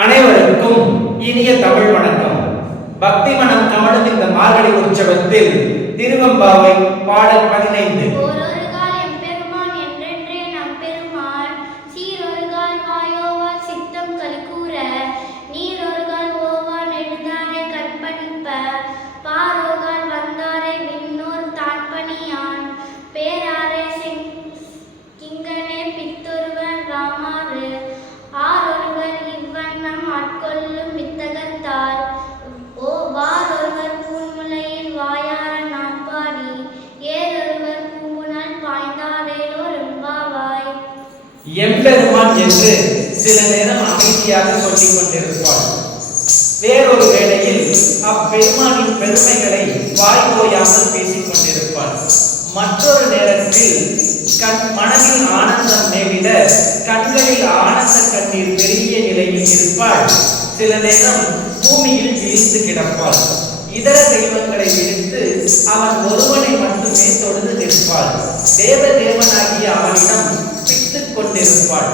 அனைவருக்கும் இனிய தமிழ் வணக்கம். பக்தி மனம் கமழும் இந்த மார்கழி உற்சவத்தில் திருவெம்பாவை பாடல் 15. எம்பெருமான் என்று சில நேரம் அமைதியாக சொல்லிக் கொண்டிருப்பாள். வேறொரு வேளையில் அப்பெருமானின் பெருமைகளை வாய்ப்போயாமல் பேசிக் கொண்டிருப்பாள். மற்றொரு நேரத்தில் மனதில் ஆனந்தம் மேவிட கண்களில் ஆனந்த கண்ணீர் பெரிய நிலையில் இருப்பாள். சில நேரம் பூமியில் விரிந்து கிடப்பாள். இதர தெய்வங்களை விடுத்து அவன் ஒருவனை மட்டுமே தொழுது நிற்பாள். தேவதேவனாகிய அவனிடம் பித்துக் கொண்டிருப்பாள்.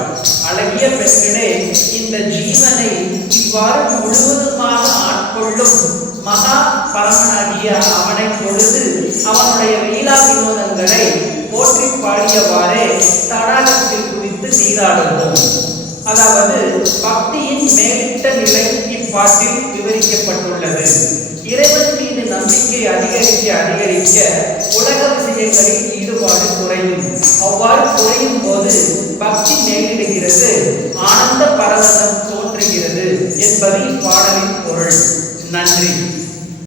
அழகிய பெண்களே, இந்த ஜீவனை இவ்வாறு முழுவதுமாக ஆட்கொள்ளும் மகா பரமனாகிய அவனை தொழுது அவனுடைய லீலா வினோதங்களை போற்றி பாடியவாறே தடாகத்தில் குதித்து நீராடுவோம். அதாவது பக்தியின் மேலிட்ட நிலை இப்பாட்டில் விவரிக்கப்பட்டுள்ளது. இறைவன் மீது நம்பிக்கை அதிகரிக்க அதிகரிக்க உலக விஷயங்களில் ஈடுபாடு குறையும். அவ்வாறு